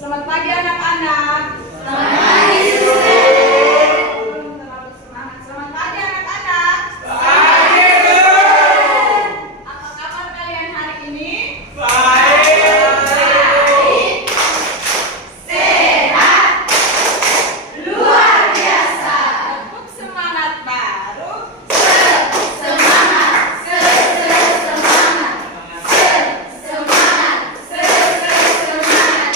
Selamat pagi anak-anak. Selamat pagi, Suster. Belum terlalu semangat. Selamat pagi anak-anak. Pagi, Bu. Apa kabar kalian hari ini? Baik. Sehat. Luar biasa. Tepuk semangat baru. Semangat. Semangat. Semangat. Semangat.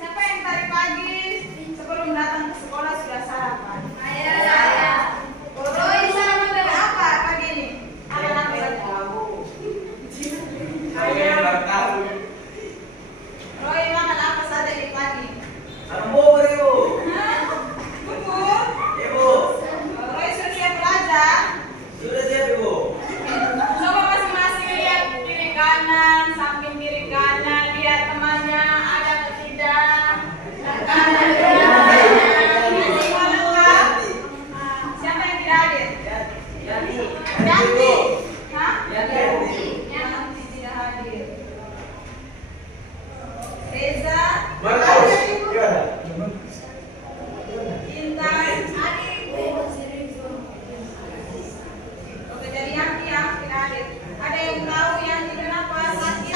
Siapa yang tadi pagi sebelum datang ke sekolah sudah sarapan? Saya. Roy sarapan dari apa pagi ini? Anak-anak baru tahu. Saya baru tahu. Roy makan apa saja di pagi? Bubur, Ibu. Hah? Bubur? Ibu. Roy sudah siap belajar? Sudah siap, Ibu. Coba masing-masing lihat kiri kanan, samping kiri kanan, lihat temannya ada atau tidak. Kanan Semua lengkap. Siapa yang tidak hadir? Yanti. Hah? Yanti tidak hadir. Reza. Markus. Ada, Ibu. Gimana? Intan. Hadir, Ibu. Oke, jadi Yanti yang tidak hadir. Ada yang tahu Yanti kenapa sakit?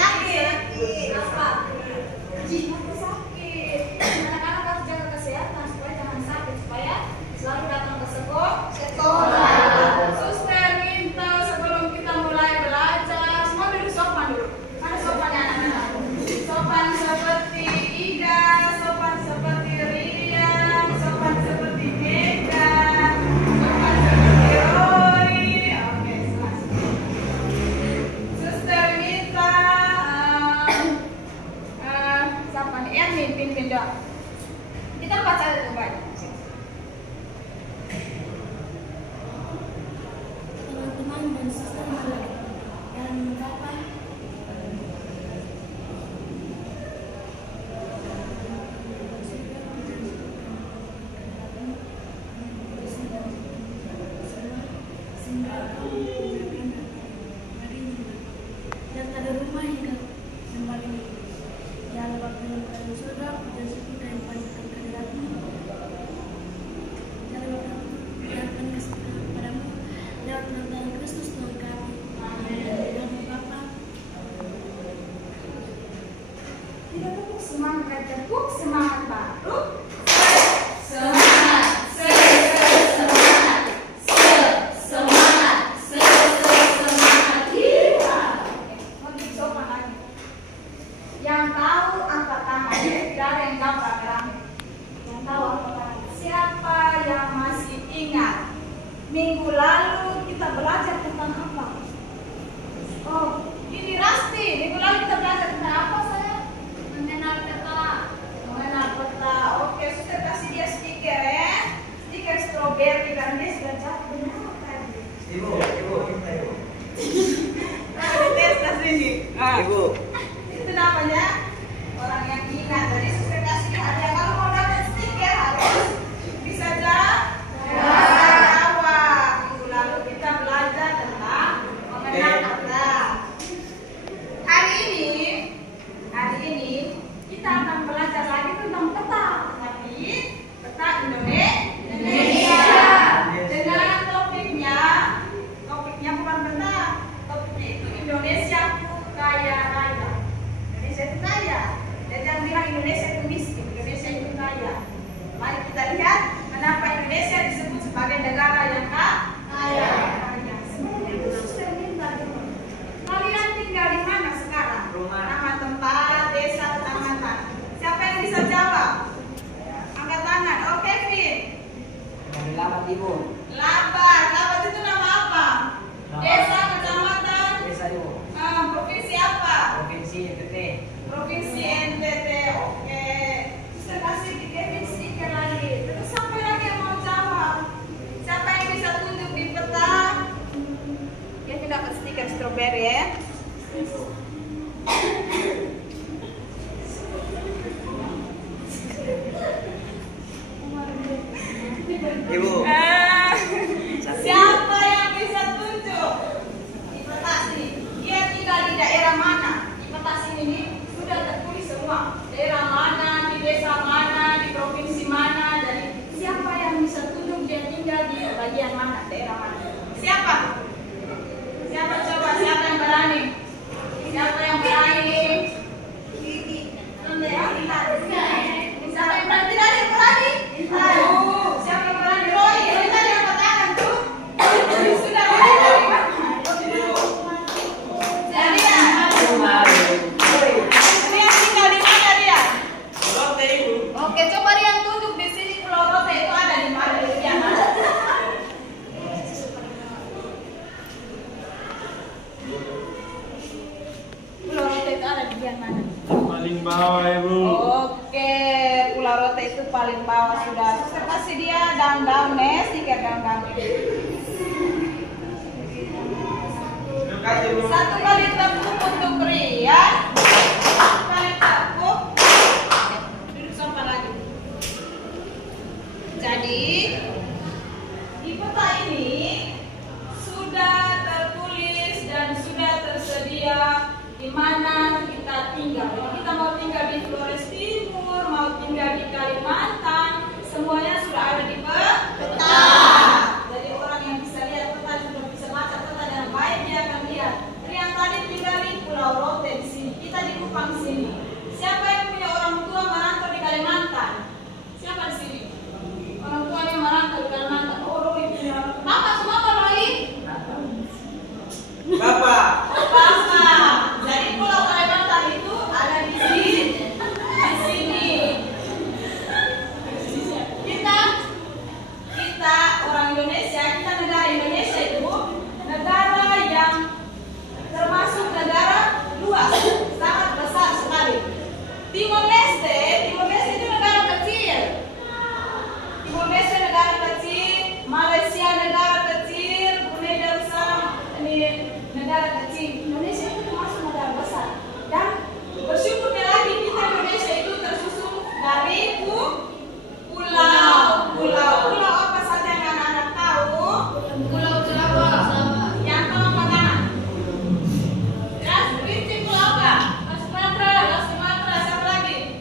Apa? Aku sakit. Anak-anak harus jaga kesehatan supaya jangan sakit, supaya selalu datang ke sekolah. Suster minta sebelum kita mulai belajar, semua duduk sopan dulu. Mana sopannya anak-anak? Sopan seperti Ida, sopan seperti Rian, sopan seperti Mega, sopan seperti Roy. Oke, selesai. Suster minta siapa nih? Yang pimpin doa. Kita baca dulu baik. Teman-teman dan suster malam dan Bapak dan ada rumah hingga tempat ini. Ya lewat dalam kerajaan surga dan suci dan panjang kehadiratmu. Ya lewat dalam kesetiaan padamu. Lewat Tuhan Kristus Tuhan kami. Dan Bapa. Kita tepuk semangat, tepuk semangat baru. Semangat. Semangat. Semangat. Semangat. Lebih sopan lagi. Yang tahu angkat tangan, tidak ada yang gampang rame. Yang tahu angkat tangan. Siapa yang masih ingat minggu lalu kita belajar tentang apa? Oh, ini Rasti. Minggu lalu kita belajar tentang apa saya? Mengenal peta. Mengenal peta. Oke, suster kasih dia stiker ya. Stiker strawberry karena dia sudah jatuh benar tadi. Ibu, minta, Ibu. Nah, tes sini. Ibu. Itu namanya orang yang ingat. Jadi suster kasih hadiah. Kalau mau dapat stiker harus bisa jawab. Minggu lalu kita belajar tentang mengenal peta. Hari ini kita akan belajar lagi tentang peta. Tapi peta Indonesia. Dengan topiknya bukan peta. Topiknya itu Indonesiaku kaya raya. Indonesia itu kaya. Dan jangan bilang Indonesia itu miskin. Indonesia itu kaya. Mari kita lihat kenapa Indonesia disebut sebagai negara yang kaya. Sebenarnya itu suster minta dulu. Kalian tinggal di mana sekarang? Rumah. Nama tempat, desa, kecamatan. Siapa yang bisa jawab? Angkat tangan. Oh, Kevin. Selamat, Ibu. Labat itu nama apa? Desa, kecamatan, Desa, Ibu. provinsi apa? Provinsi NTT. Provinsi NTT. Oke. Suster kasih di Kevin stiker lagi. Terus siapa lagi yang mau jawab? Siapa yang bisa tunjuk di peta? Kevin dapat stiker strawberry ya. Ibu. daerah mana, di desa mana, di provinsi mana. Jadi siapa yang bisa tunjuk dia tinggal di bagian mana, daerah mana? Siapa? Siapa coba? Siapa yang berani? Siapa yang berani? Siapa yang berani? Tidak ada yang berani. Siapa yang berani? Roy, Roy tadi angkat tangan tuh. Sudah berani. Jadi ya. Rian tinggal di mana dia? Oke, coba Rian tunjuk di sini Pulau Rote itu ada di mana? Di bagian mana? Pulau Rote itu ada di bagian mana? Paling bawah ya bro. Oke, Pulau Rote itu paling bawah sudah. Suster kasih dia daun-daun nih, stiker daun-daun. Satu kali tepuk untuk Rian. Satu kali tepuk. Duduk sama lagi. Jadi di peta ini sudah tertulis dan sudah tersedia di mana kita tinggal. Kalau kita mau tinggal di Flores Timur, mau tinggal di Kalimantan, semuanya sudah ada di peta. Jadi orang yang bisa lihat peta juga bisa baca peta dengan baik, dia akan lihat. Rian tadi tinggal di Pulau Rote di sini, kita di Kupang sini. Siapa yang punya orang tua merantau di Kalimantan? Siapa di sini? Orang tuanya merantau di Kalimantan. Oh, Roy punya orang tua. Bapak semua apa, Roy? Bapak. Bapak. Jadi Pulau Kalimantan itu ada di sini. Di sini. Kita orang Indonesia, kita negara Indonesia itu negara yang termasuk negara luas, sangat besar sekali. Timor Leste itu negara kecil. Timor Leste negara kecil, Malaysia negara kecil, Brunei Darussalam ini negara kecil. Indonesia itu termasuk negara besar. Dan bersyukurnya lagi kita Indonesia itu tersusun dari pulau apa saja yang anak-anak tahu? Pulau Jawa. Yang tahu makanan? Ras, prinsip pulau apa? Sumatera, siapa lagi?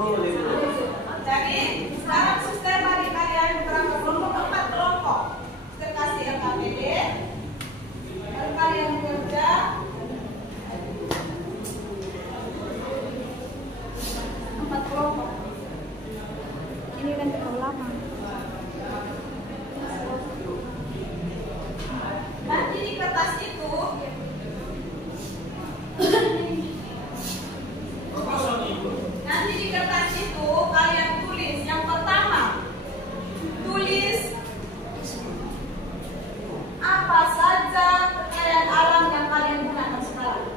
Jadi sekarang suster mari kalian berapa kelompok? 4 kelompok. Suster kasih LKPD. Lalu kalian kerja. 4 kelompok. Ini kan terlalu lama. Nanti di kertas itu kalian tulis yang pertama, tulis apa saja kekayaan alam yang kalian gunakan sekarang.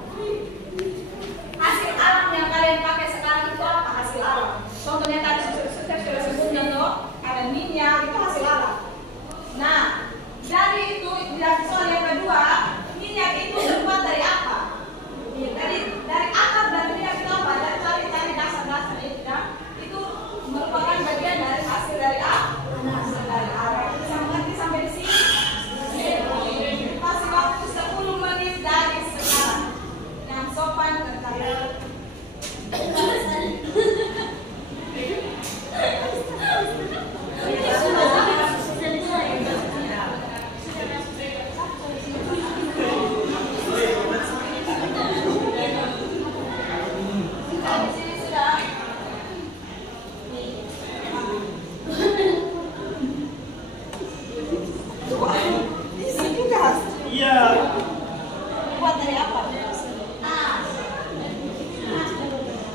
Hasil alam yang kalian pakai sekarang itu apa hasil alam? Contohnya tadi sudah sebutkan tuh ada minyak, itu hasil alam. Nah, dari itu dari soal yang kedua, minyak itu terbuat dari apa? Dari akar dan minyak itu apa? Dari cari dasar-dasar itu kan? Itu merupakan bagian dari hasil dari apa? Hasil dari alam. Bisa mengerti sampai di sini? Kasih waktu 10 menit dari sekarang. Yang sopan dan kalian. Buat dari apa?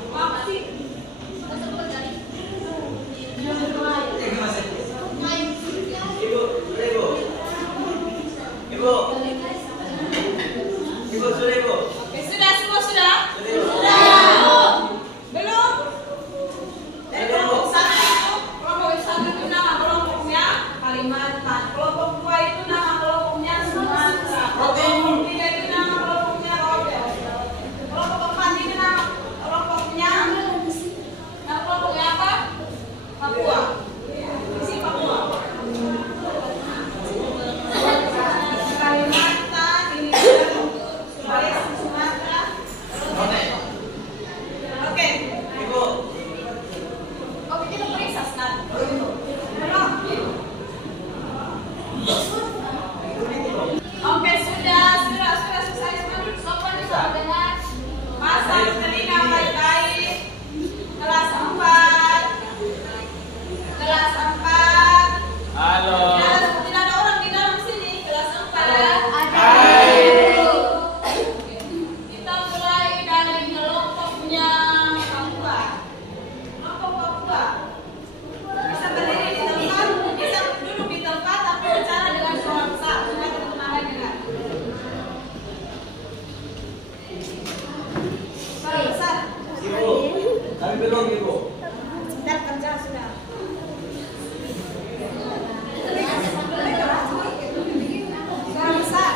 Apa sih? Oke, sudah semua sudah? Belum? Dari kelompok 1 itu nama kelompoknya Kalimantan. Kelompok 2 itu nama kelompoknya Sumatera. Kelompok 3 itu nama kelompoknya Robel. Kelompok 4 ini nama kelompoknya apa? Papua. Isi Papua. Kalimantan ini untuk Sulawesi, Sumatera. Oke. Oke, kita periksa sekarang. Oke, sudah selesai semua. Sopan bisa dengar. Pasang telinga baik-baik. Kelas 4. Kelas 4. Halo. Tidak ada orang di dalam sini. Kelas 4. Kita mulai dari kelompoknya Papua. Kelompok Papua. Bisa berdiri di tempat, bisa duduk di tempat, tapi bicara dengan suara besar supaya teman-teman lain dengar. Suara besar. Kami belum, Ibu. Sebentar kerja sudah. Suara besar.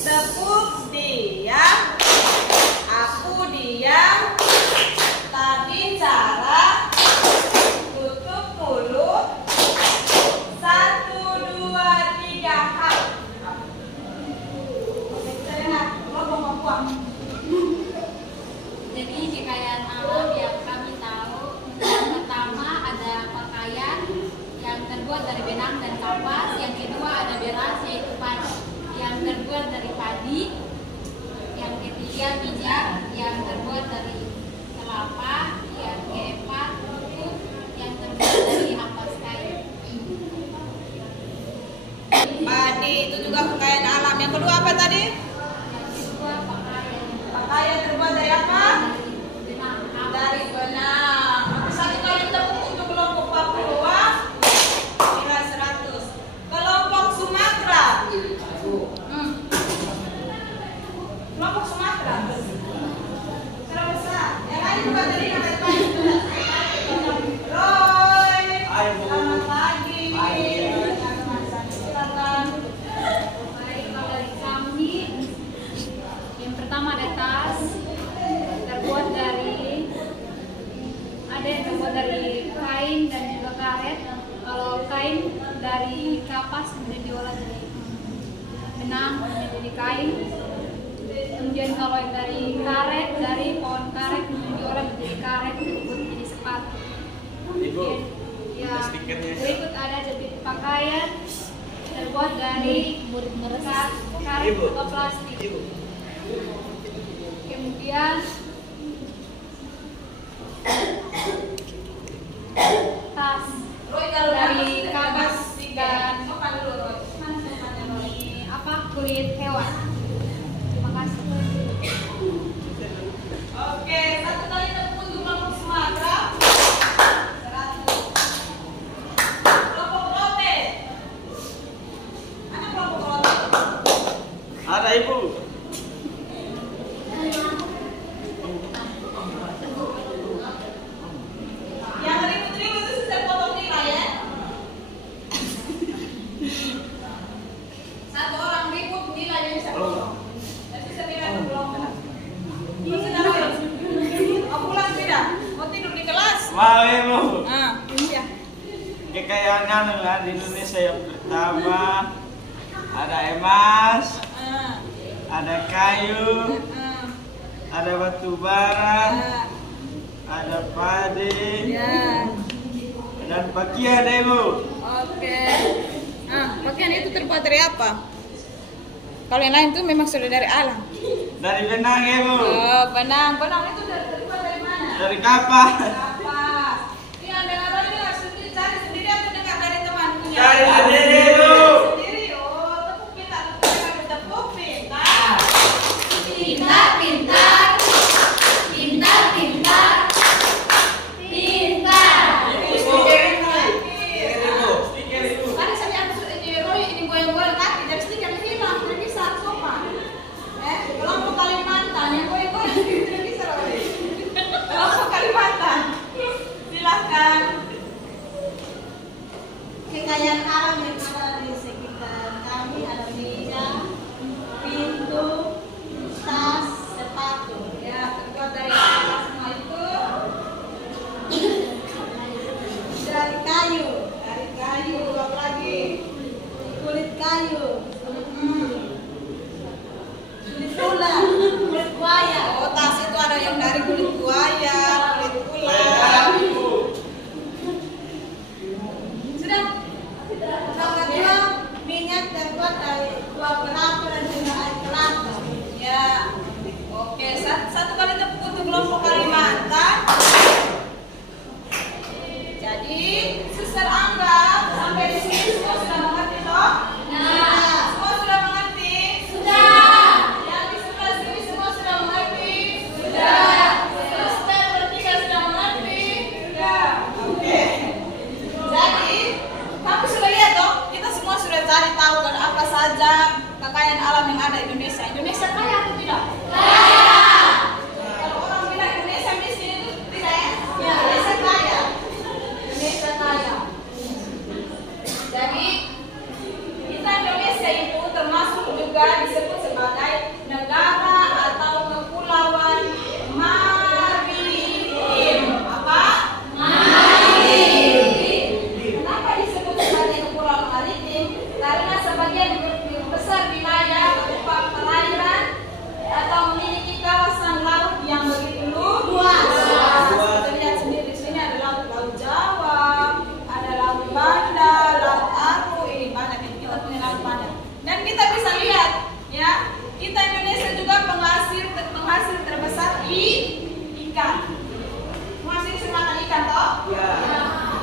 Tepuk diam. Aku diam. Tak bicara. Tutup mulut. 1, 2, 3, hap. Oke, kita dengar. Kelompok Papua. Jadi kekayaan alam yang kami tahu, yang pertama ada pakaian yang terbuat dari benang dan kapas, yang kedua ada beras yaitu padi yang terbuat dari padi, yang ketiga minyak yang terbuat dari kelapa, yang keempat pupuk yang terbuat dari ampas kayu. Padi itu juga kekayaan alam. Yang kedua apa tadi? Yang kedua pakaian Pakaian terbuat dari apa? dari benang. Dari benang. Satu kali tepuk untuk kelompok Papua. Nilai 100. Kelompok Sumatera. Kelompok Sumatera. Sudah besar. Yang lain juga tadi namanya baik. Roy. Selamat pagi. Silakan. Baik, kalau dari kami yang pertama ada tas terbuat dari kain dan juga karet. Kalau kain dari kapas kemudian diolah jadi benang kemudian jadi kain. Kemudian kalau yang dari karet dari pohon karet kemudian diolah menjadi karet terbuat dari karet atau plastik. Kemudian tas dari kapas dan kulit hewan. Terima kasih. Oke, satu kali tepuk untuk kelompok Sumatera. 100. Kelompok Rote. Mana kelompok Rote? Ada Ibu. Yang ribut-ribut itu sudah potong nilai ya. Satu orang ribut nilainya bisa potong. Jadi sembilan kelompok. Ini sudah mau. Mau pulang tidak? Mau tidur di kelas? Mau Ibu. Iya. Kekayaannya di Indonesia yang pertama ada emas, ada kayu, ada batu bara, ada padi, dan pakaian Ibu. Oke. Pakaian itu terbuat dari apa? Kalau yang lain itu memang sudah dari alam. Dari benang Ibu. Oh, benang. Benang itu terbuat dari mana? Dari kapas. Kapas. Ini Anda dengar dengar sendiri, cari sendiri atau dengar dari teman punya? Cari sendiri Ibu. Sendiri. Oh, tepuk pintar. Tepuk pintar. Pintar, pintar. Pintar, pintar. Pintar. Stiker Ibu. Tadi saya Roy ini goyang-goyang kaki dari stiker hilang, tidak bisa sopan. Kelompok Kalimantan yang goyang-goyang tidak bisa Roy. Kelompok Kalimantan, silahkan. Kekayaan alam yang ada di sekitar kami ada meja, pintu, tas, sepatu. Ya, terbuat dari apa semua itu? Dari kayu, Dari kayu, apa lagi? kulit kayu, kulit ular, kulit buaya. Oh, tas itu ada yang dari kulit buaya, kulit ular. Sudah? Yang kedua, minyak terbuat dari buah kelapa dan juga air kelapa. Ya. Oke, satu kali tepuk untuk kelompok Kalimantan. Jadi, Suster anggap sampai di sini semua sudah mengerti toh? Semua sudah mengerti? Yang di sebelah sini semua sudah mengerti? Suster bertiga sudah mengerti? Oke. Jadi, kamu sudah lihat toh? Kita semua sudah cari tahu kan apa saja kekayaan alam yang ada di Indonesia. Indonesia kaya atau tidak? Kalau orang bilang Indonesia miskin itu tidak ya? Indonesia kaya. Indonesia kaya. Jadi kita Indonesia itu termasuk juga disebut sebagai negara atau kepulauan maritim. Apa? Kenapa disebut sebagai kepulauan maritim? Karena sebagian besar wilayah berupa perairan atau memiliki kawasan laut yang begitu luas. Kita lihat sendiri di sini ada laut Jawa, ada laut Banda, laut Aru, ini banyak yang kita punya laut banyak. Dan kita bisa lihat, ya, kita Indonesia juga penghasil terbesar ikan. Penghasil makan ikan toh?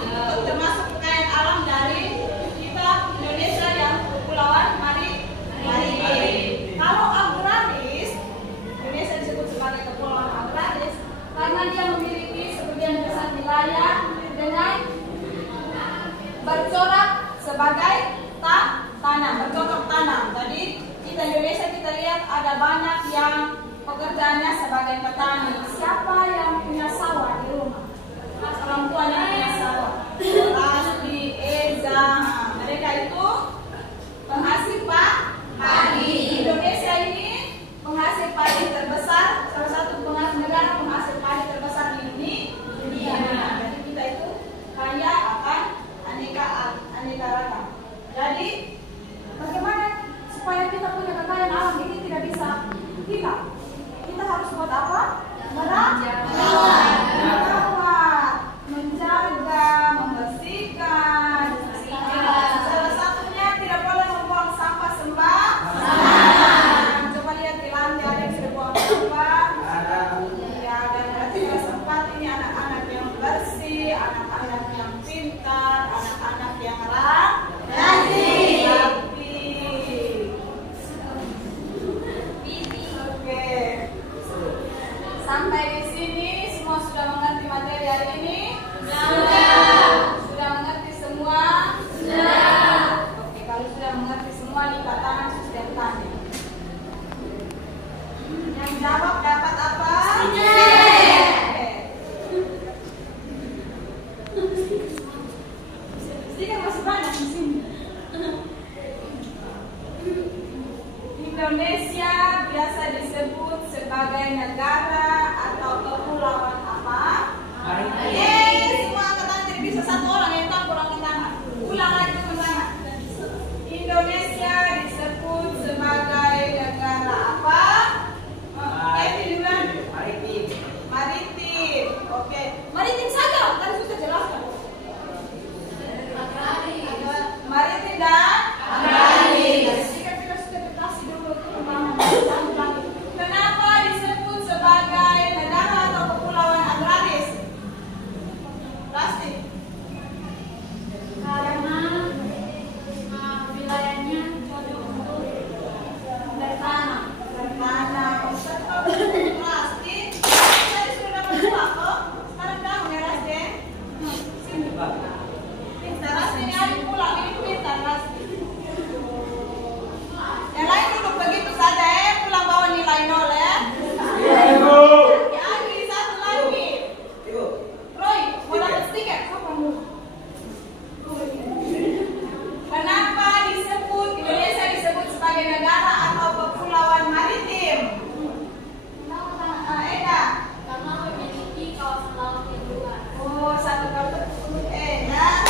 Itu termasuk kekayaan alam dari kita Indonesia yang kepulauan maritim. Kalau agraris, Indonesia disebut sebagai kepulauan agraris karena dia memiliki sebagian besar wilayah dengan bercorak sebagai tanam, bercocok tanam. Jadi kita Indonesia kita lihat ada banyak yang pekerjaannya sebagai petani. Siapa yang punya sawah di rumah? Orang tuanya punya sawah. Rasti, Eza, mereka itu penghasil padi. Indonesia ini penghasil padi terbesar, salah satu negara penghasil padi terbesar di dunia. Jadi kita itu kaya akan aneka ragam. Jadi bagaimana supaya kita punya kekayaan alam ini tidak bisa hilang? Kita harus buat apa? Merawat. Maritim saja, tadi sudah jelaskan. Maritim dan agraris. Jika kita sudah dikasih dulu itu pemahaman. Kenapa disebut sebagai negara atau kepulauan agraris? Pasti. Karena wilayahnya cocok untuk bertanam. Pasti. Tadi sudah dapat dua kok. Sekarang kamu ya Rasde. Sini. Pintar Rasde ini hari pulang ini pintar Rasde. Yang lain duduk begitu saja pulang bawa nilai nol ya. Ibu. Lagi satu lagi. Roy, mau dapat stiker? Kenapa disebut Indonesia disebut sebagai negara atau kepulauan maritim? Eda. Karena memiliki kawasan laut yang luas. Oh, satu kartu ya.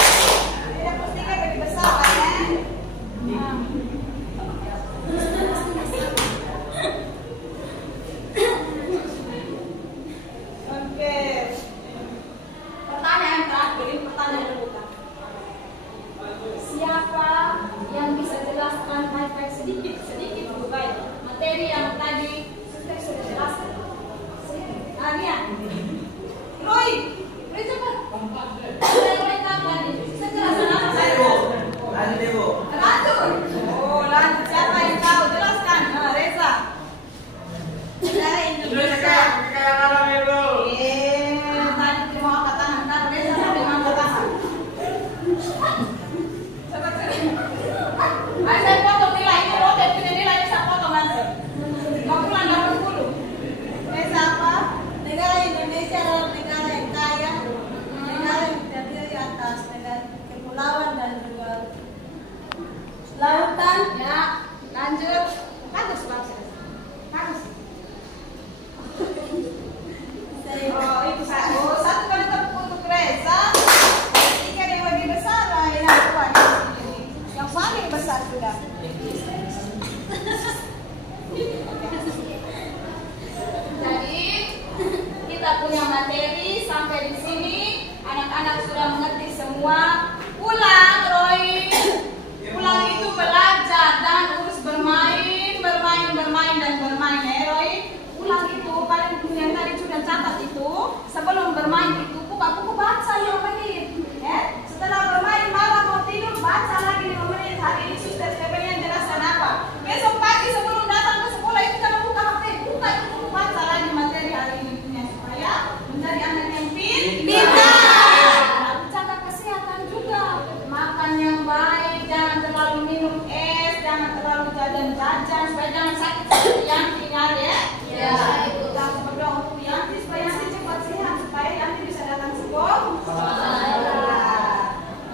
Eda pastikan lebih besar lah ya. Oke. Pertanyaan terakhir, ini pertanyaan terbuka. Siapa yang bisa jelaskan baik-baik sedikit dulu baik materi yang tadi sudah jelaskan? Ania, Roy cepat. Roy tadi, saya jelaskan apa saya? Lanjut Ibu. Lanjut. Oh, lanjut. Siapa yang tahu? Jelaskan. Reza. Indonesia. Kekayaan alam Ibu. Tadi mau angkat tangan. Ntar Reza sampai angkat tangan. Cepat. Ayo saya potong nilai ini. Rodet punya nilai saya potong nanti. Mau pulang 80. Reza apa? Negara Indonesia adalah negara yang kaya, negara yang terdiri atas negara kepulauan dan juga lautan. Ya, lanjut. Bagus. Oh, itu satu. Satu kali tepuk untuk Reza. Tiga yang lebih besar lah. Ini apa? Yang paling besar sudah. Jadi kita punya materi sampai di sini. Anak-anak sudah mengerti semua. Pulang, Roy. Pulang itu belajar dan terus bermain ya, Roy. Pulang itu paling yang tadi sudah catat itu. Sebelum bermain itu buka buku baca 5 menit. Ya. Setelah bermain malam mau tidur baca lagi 5 menit. Hari ini suster Stephanie jelaskan apa. Besok pagi sebelum datang ke sekolah itu jangan buka HP, buka itu buku baca lagi materi hari ini punya supaya menjadi anak yang pintar. Jaga kesehatan juga, makan yang baik, jangan terlalu minum es, jangan terlalu jajan-jajan supaya jangan sakit seperti Yanti ingat ya. Ya. Kita berdoa untuk Yanti supaya Yanti cepat sehat supaya Yanti bisa datang sekolah.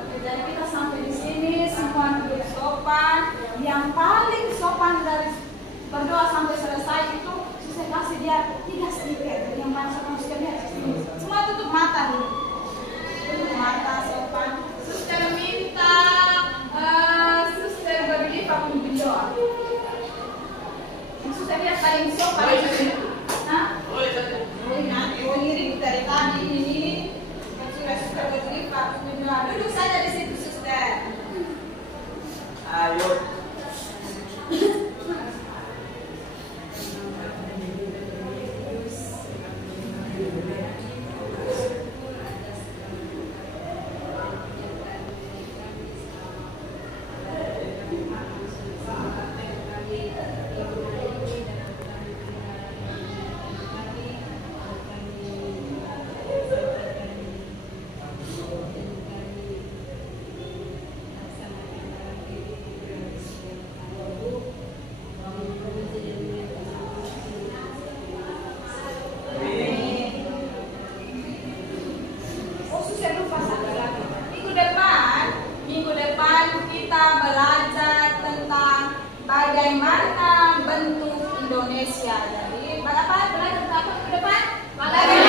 Oke, jadi kita sampai di sini semua duduk sopan. Yang paling sopan dari berdoa sampai selesai itu saya kasih dia 3 stiker. Yang paling sopan stiker dia semua tutup mata dulu. Tutup mata sopan. Suster minta suster berdiri pakai berdoa. Suster dia paling sopan. Hah? Nanti ngirim dari tadi ini yang sudah berdiri pakai berdoa. Duduk saja di situ suster. Ayo. bagaimana bentuk Indonesia. Jadi, belajar apa ke depan? Bagaimana